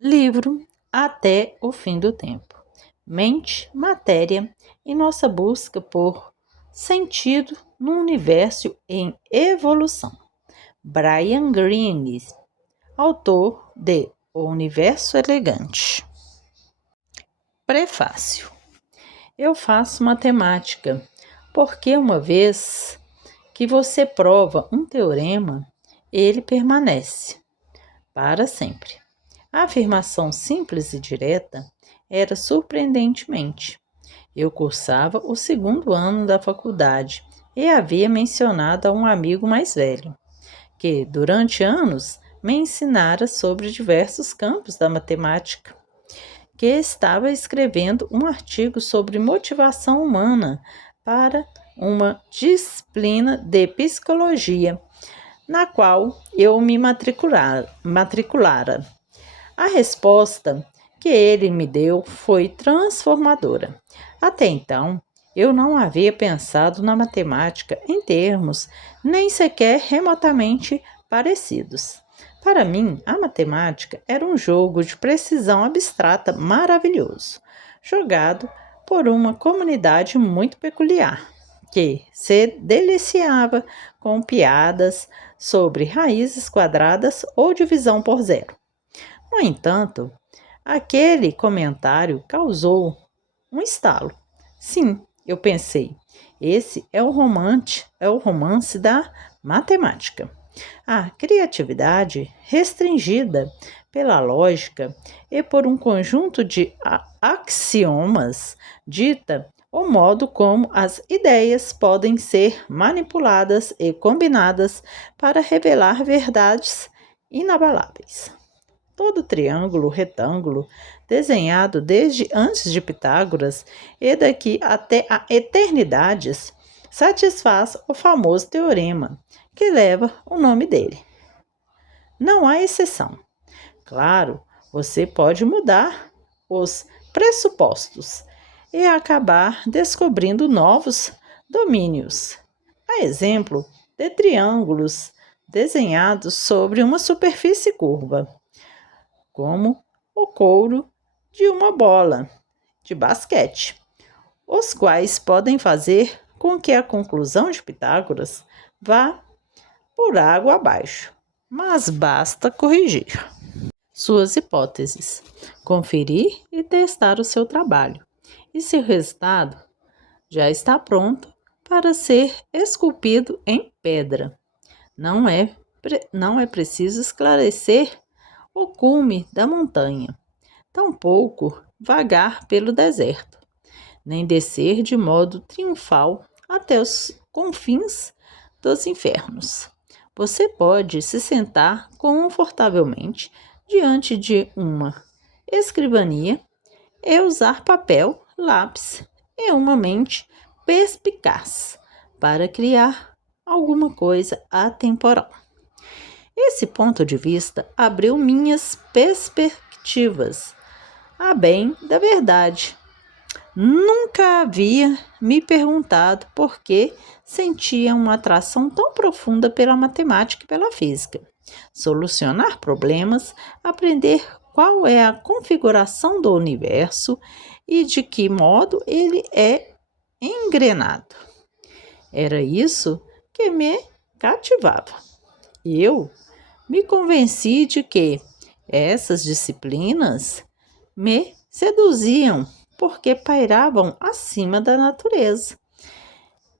Livro Até o Fim do Tempo. Mente, matéria e nossa busca por sentido no universo em evolução. Brian Greene, autor de O Universo Elegante. Prefácio. Eu faço matemática porque uma vez que você prova um teorema, ele permanece para sempre. A afirmação simples e direta era surpreendentemente. Eu cursava o segundo ano da faculdade e havia mencionado a um amigo mais velho, que, durante anos, me ensinara sobre diversos campos da matemática, que estava escrevendo um artigo sobre motivação humana para uma disciplina de psicologia, na qual eu me matriculara. A resposta que ele me deu foi transformadora. Até então, eu não havia pensado na matemática em termos nem sequer remotamente parecidos. Para mim, a matemática era um jogo de precisão abstrata maravilhoso, jogado por uma comunidade muito peculiar, que se deliciava com piadas sobre raízes quadradas ou divisão por zero. No entanto, aquele comentário causou um estalo. Sim, eu pensei, esse é o romance da matemática. A criatividade, restringida pela lógica e por um conjunto de axiomas, dita o modo como as ideias podem ser manipuladas e combinadas para revelar verdades inabaláveis. Todo triângulo, retângulo, desenhado desde antes de Pitágoras e daqui até a eternidades, satisfaz o famoso teorema que leva o nome dele. Não há exceção. Claro, você pode mudar os pressupostos e acabar descobrindo novos domínios. A exemplo de triângulos desenhados sobre uma superfície curva, como o couro de uma bola de basquete, os quais podem fazer com que a conclusão de Pitágoras vá por água abaixo, mas basta corrigir suas hipóteses, conferir e testar o seu trabalho, e seu resultado já está pronto para ser esculpido em pedra. Não é preciso esclarecer o cume da montanha, tampouco vagar pelo deserto, nem descer de modo triunfal até os confins dos infernos. Você pode se sentar confortavelmente diante de uma escrivania e usar papel, lápis e uma mente perspicaz para criar alguma coisa atemporal. Esse ponto de vista abriu minhas perspectivas, a bem da verdade. Nunca havia me perguntado por que sentia uma atração tão profunda pela matemática e pela física. Solucionar problemas, aprender qual é a configuração do universo e de que modo ele é engrenado. Era isso que me cativava. Eu me convenci de que essas disciplinas me seduziam porque pairavam acima da natureza,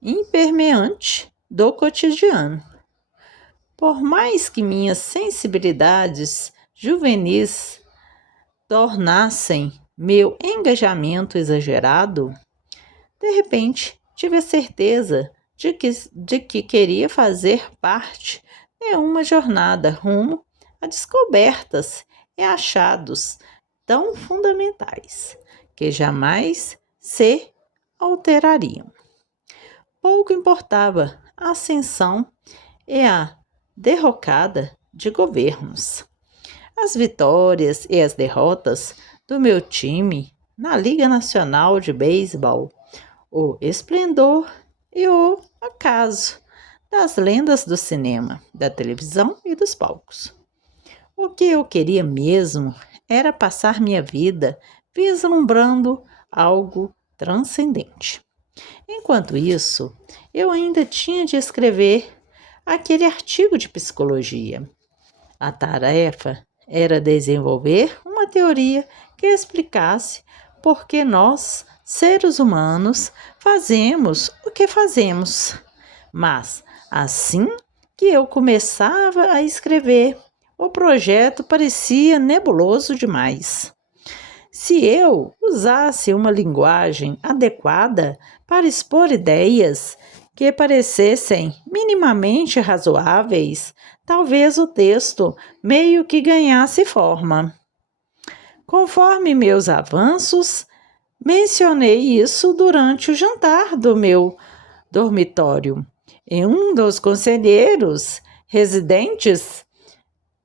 impermeante do cotidiano. Por mais que minhas sensibilidades juvenis tornassem meu engajamento exagerado, de repente tive a certeza de que queria fazer parte de uma jornada rumo a descobertas e achados tão fundamentais que jamais se alterariam. Pouco importava a ascensão e a derrocada de governos. As vitórias e as derrotas do meu time na Liga Nacional de Beisebol, o esplendor e o acaso das lendas do cinema, da televisão e dos palcos. O que eu queria mesmo era passar minha vida vislumbrando algo transcendente. Enquanto isso, eu ainda tinha de escrever aquele artigo de psicologia. A tarefa era desenvolver uma teoria que explicasse por que nós, seres humanos, fazemos o que fazemos. Mas, assim que eu começava a escrever, o projeto parecia nebuloso demais. Se eu usasse uma linguagem adequada para expor ideias que parecessem minimamente razoáveis, talvez o texto meio que ganhasse forma. Conforme meus avanços, mencionei isso durante o jantar do meu dormitório. E um dos conselheiros residentes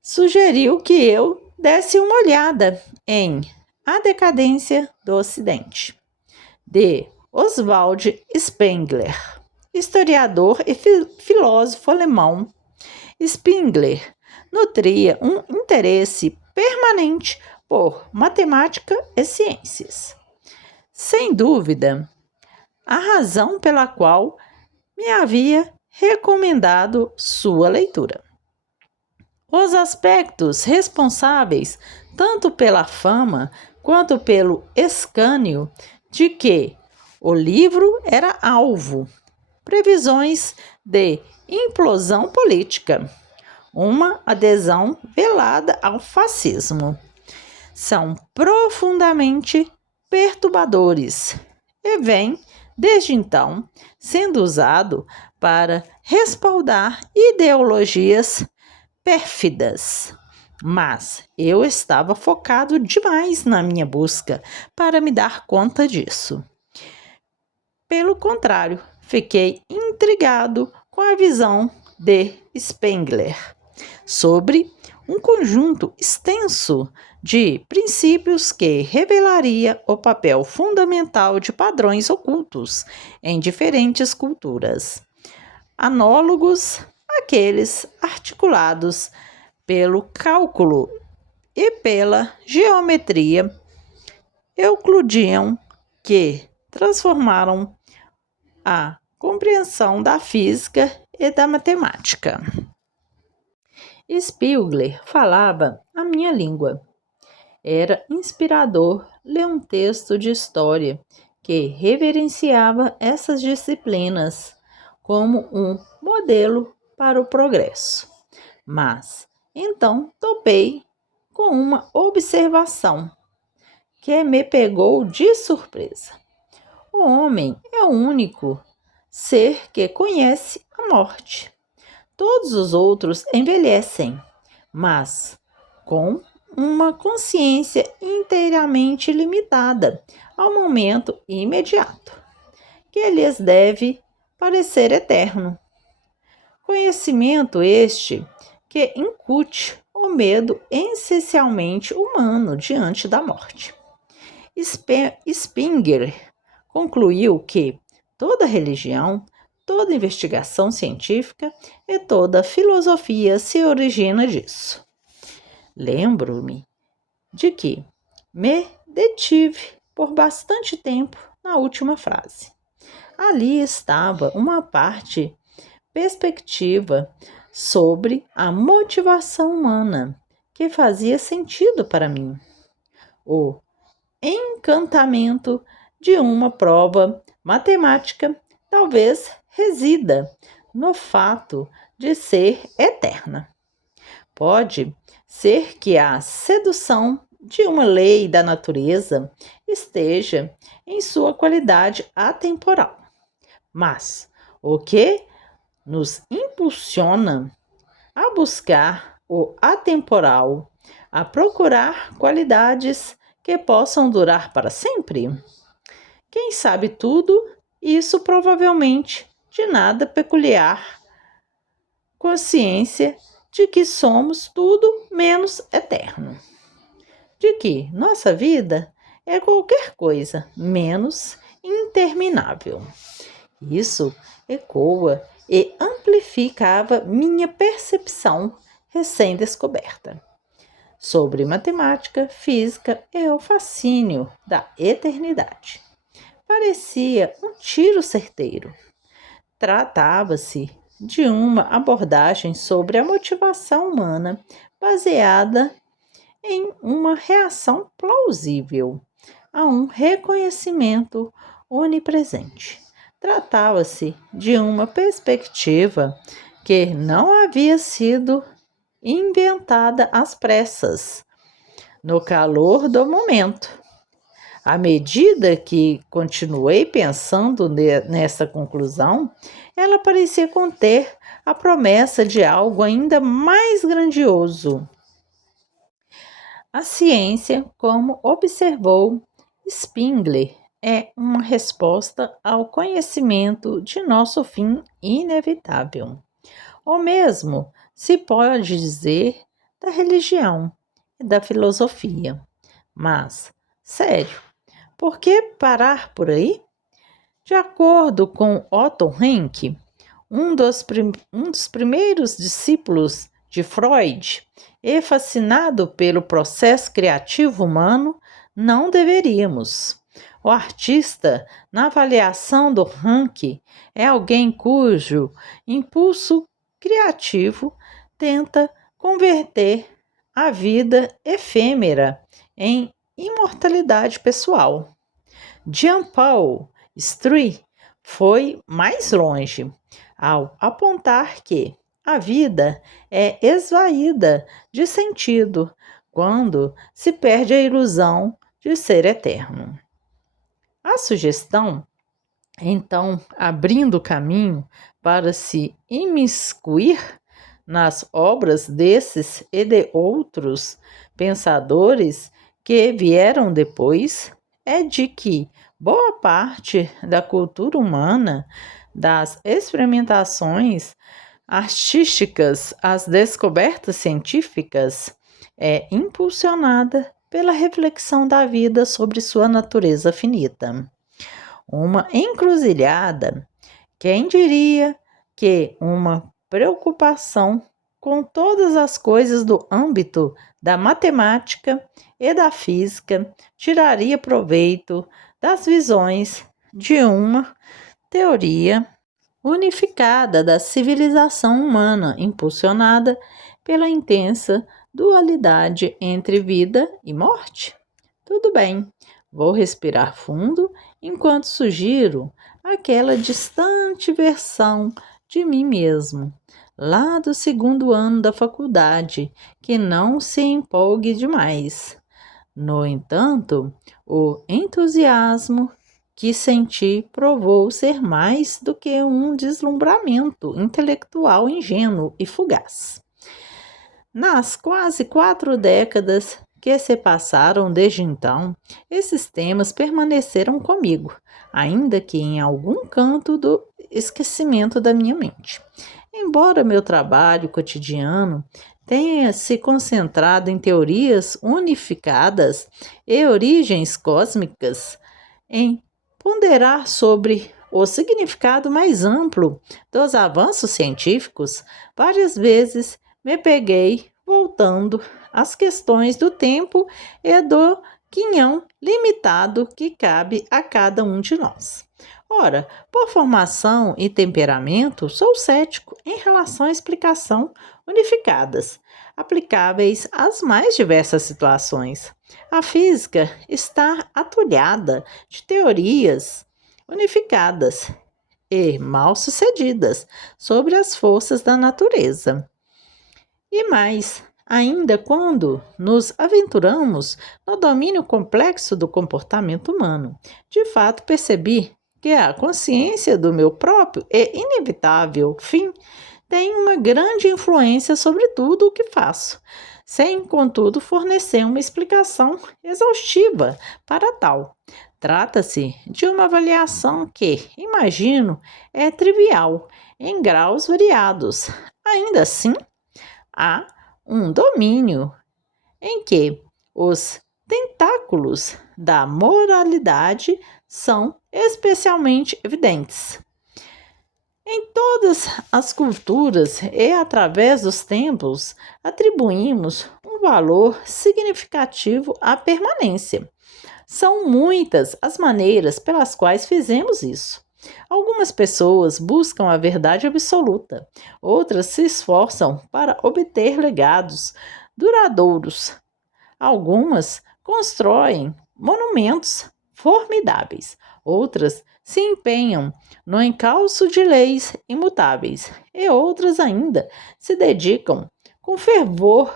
sugeriu que eu desse uma olhada em A Decadência do Ocidente, de Oswald Spengler, historiador e filósofo alemão. Spengler nutria um interesse permanente por matemática e ciências. Sem dúvida, a razão pela qual me havia recomendado sua leitura. Os aspectos responsáveis tanto pela fama quanto pelo escânio de que o livro era alvo, previsões de implosão política, uma adesão velada ao fascismo, são profundamente perturbadores e vêm, desde então, sendo usado para respaldar ideologias pérfidas. Mas eu estava focado demais na minha busca para me dar conta disso. Pelo contrário, fiquei intrigado com a visão de Spengler sobre um conjunto extenso de princípios que revelaria o papel fundamental de padrões ocultos em diferentes culturas, análogos àqueles articulados pelo cálculo e pela geometria euclidiana que transformaram a compreensão da física e da matemática. Spengler falava a minha língua. Era inspirador ler um texto de história que reverenciava essas disciplinas como um modelo para o progresso. Mas então topei com uma observação que me pegou de surpresa. O homem é o único ser que conhece a morte. Todos os outros envelhecem, mas com uma consciência inteiramente limitada ao momento imediato, que lhes deve parecer eterno. Conhecimento este que incute o medo essencialmente humano diante da morte. Spengler concluiu que toda religião, toda investigação científica e toda filosofia se origina disso. Lembro-me de que me detive por bastante tempo na última frase. Ali estava uma parte perspectiva sobre a motivação humana que fazia sentido para mim. O encantamento de uma prova matemática talvez resida no fato de ser eterna. Pode ser que a sedução de uma lei da natureza esteja em sua qualidade atemporal, mas o que nos impulsiona a buscar o atemporal, a procurar qualidades que possam durar para sempre? Quem sabe tudo, isso provavelmente de nada peculiar. Consciência de que somos tudo menos eterno. De que nossa vida é qualquer coisa menos interminável. Isso ecoa e amplificava minha percepção recém-descoberta sobre matemática, física e o fascínio da eternidade. Parecia um tiro certeiro. Tratava-se de uma abordagem sobre a motivação humana baseada em uma reação plausível a um reconhecimento onipresente. Tratava-se de uma perspectiva que não havia sido inventada às pressas, no calor do momento. À medida que continuei pensando nessa conclusão, ela parecia conter a promessa de algo ainda mais grandioso. A ciência, como observou Spengler, é uma resposta ao conhecimento de nosso fim inevitável. O mesmo se pode dizer da religião e da filosofia. Mas, sério, por que parar por aí? De acordo com Otto Rank, um dos primeiros discípulos de Freud e fascinado pelo processo criativo humano, não deveríamos. O artista, na avaliação do Rank, é alguém cujo impulso criativo tenta converter a vida efêmera em imortalidade pessoal. Jean-Paul Sartre foi mais longe ao apontar que a vida é esvaída de sentido quando se perde a ilusão de ser eterno. A sugestão, então, abrindo caminho para se imiscuir nas obras desses e de outros pensadores que vieram depois, é de que boa parte da cultura humana, das experimentações artísticas às descobertas científicas, é impulsionada pela reflexão da vida sobre sua natureza finita. Uma encruzilhada, quem diria que uma preocupação com todas as coisas do âmbito da matemática e da física tiraria proveito das visões de uma teoria unificada da civilização humana, impulsionada pela intensa dualidade entre vida e morte? Tudo bem, vou respirar fundo enquanto sugiro aquela distante versão de mim mesmo, lá do segundo ano da faculdade, que não se empolgue demais. No entanto, o entusiasmo que senti provou ser mais do que um deslumbramento intelectual ingênuo e fugaz. Nas quase 4 décadas que se passaram desde então, esses temas permaneceram comigo, ainda que em algum canto do esquecimento da minha mente. Embora meu trabalho cotidiano tenha se concentrado em teorias unificadas e origens cósmicas, em ponderar sobre o significado mais amplo dos avanços científicos, várias vezes me peguei voltando às questões do tempo e do quinhão limitado que cabe a cada um de nós. Ora, por formação e temperamento, sou cético em relação à explicação unificadas, aplicáveis às mais diversas situações. A física está atulhada de teorias unificadas e mal-sucedidas sobre as forças da natureza. E mais, ainda quando nos aventuramos no domínio complexo do comportamento humano, de fato percebi que a consciência do meu próprio e inevitável fim tem uma grande influência sobre tudo o que faço, sem, contudo, fornecer uma explicação exaustiva para tal. Trata-se de uma avaliação que, imagino, é trivial, em graus variados. Ainda assim, há um domínio em que os tentáculos da moralidade são especialmente evidentes. Em todas as culturas e através dos tempos, atribuímos um um valor significativo à permanência. São muitas as maneiras pelas quais fizemos isso. Algumas pessoas buscam a verdade absoluta, outras se esforçam para obter legados duradouros. Algumas constroem monumentos formidáveis, outras se empenham no encalço de leis imutáveis, e outras ainda se dedicam com fervor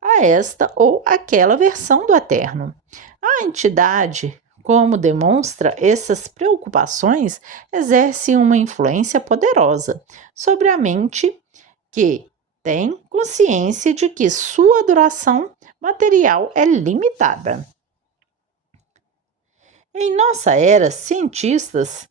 a esta ou aquela versão do eterno. A entidade, como demonstra essas preocupações, exerce uma influência poderosa sobre a mente que tem consciência de que sua duração material é limitada. Em nossa era, cientistas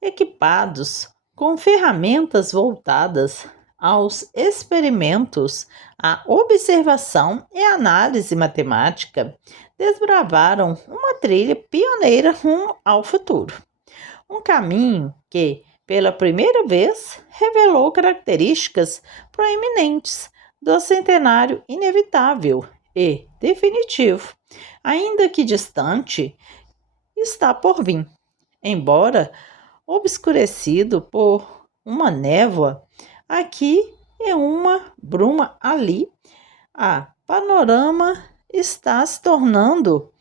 equipados com ferramentas voltadas aos experimentos, à observação e análise matemática, desbravaram uma trilha pioneira rumo ao futuro. Um caminho que, pela primeira vez, revelou características proeminentes do centenário inevitável e definitivo, ainda que distante, está por vir. Embora obscurecido por uma névoa aqui e uma bruma ali, a panorama está se tornando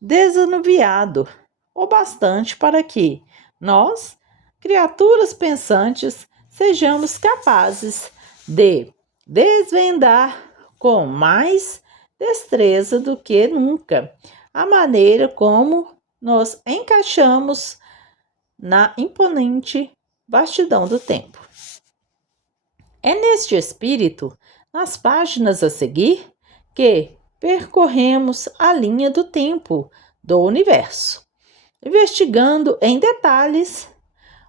desanuviado o bastante para que nós, criaturas pensantes, sejamos capazes de desvendar com mais destreza do que nunca a maneira como nos encaixamos na imponente vastidão do tempo. É neste espírito, nas páginas a seguir, que percorremos a linha do tempo do universo, investigando em detalhes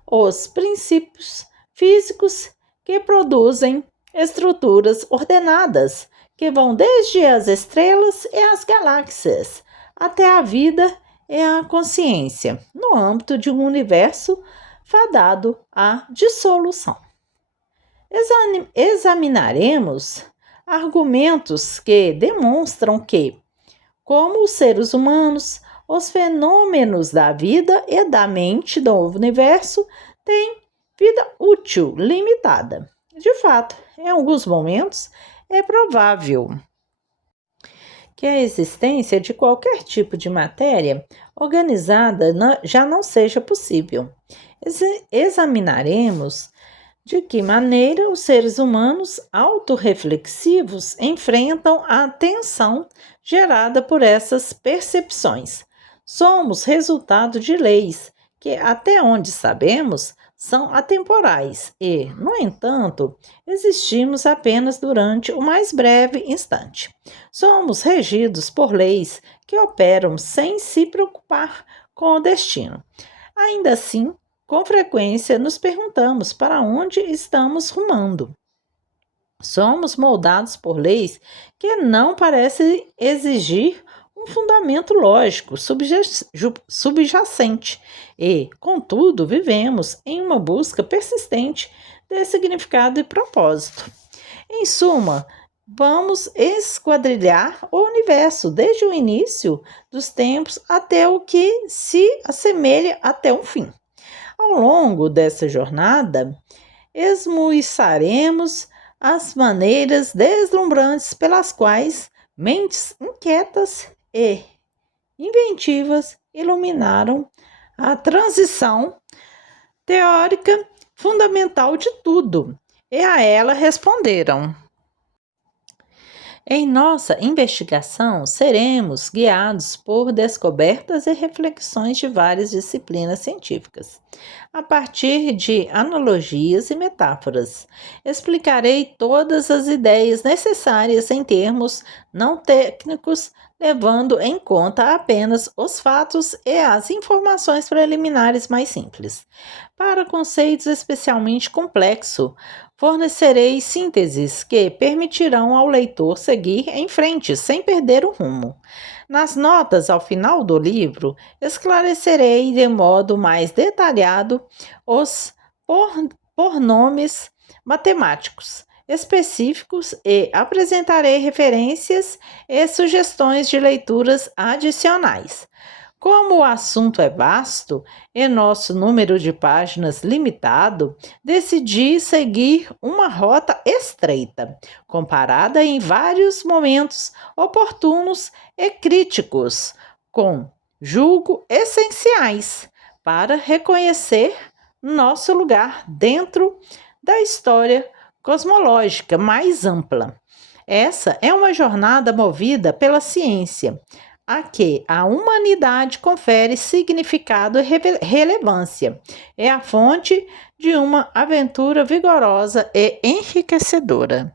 os princípios físicos que produzem estruturas ordenadas, que vão desde as estrelas e as galáxias até a vida e a consciência, no âmbito de um universo fadado à dissolução. Examinaremos argumentos que demonstram que, como os seres humanos, os fenômenos da vida e da mente do universo têm vida útil limitada. De fato, em alguns momentos, é provável que a existência de qualquer tipo de matéria organizada já não seja possível. Examinaremos de que maneira os seres humanos autorreflexivos enfrentam a tensão gerada por essas percepções. Somos resultado de leis que, até onde sabemos, são atemporais e, no entanto, existimos apenas durante o mais breve instante. Somos regidos por leis que operam sem se preocupar com o destino. Ainda assim, com frequência nos perguntamos para onde estamos rumando. Somos moldados por leis que não parecem exigir um fundamento lógico subjacente e, contudo, vivemos em uma busca persistente de significado e propósito. Em suma, vamos esquadrilhar o universo desde o início dos tempos até o que se assemelha até um fim. Ao longo dessa jornada, esmiuçaremos as maneiras deslumbrantes pelas quais mentes inquietas e inventivas iluminaram a transição teórica fundamental de tudo, e a ela responderam. Em nossa investigação, seremos guiados por descobertas e reflexões de várias disciplinas científicas. A partir de analogias e metáforas, explicarei todas as ideias necessárias em termos não técnicos, levando em conta apenas os fatos e as informações preliminares mais simples. Para conceitos especialmente complexos, fornecerei sínteses que permitirão ao leitor seguir em frente sem perder o rumo. Nas notas ao final do livro, esclarecerei de modo mais detalhado os pronomes matemáticos, específicos e apresentarei referências e sugestões de leituras adicionais. Como o assunto é vasto e nosso número de páginas limitado, decidi seguir uma rota estreita, comparada em vários momentos oportunos e críticos, com julgo essenciais para reconhecer nosso lugar dentro da história cosmológica mais ampla. Essa é uma jornada movida pela ciência, a que a humanidade confere significado e relevância. É a fonte de uma aventura vigorosa e enriquecedora.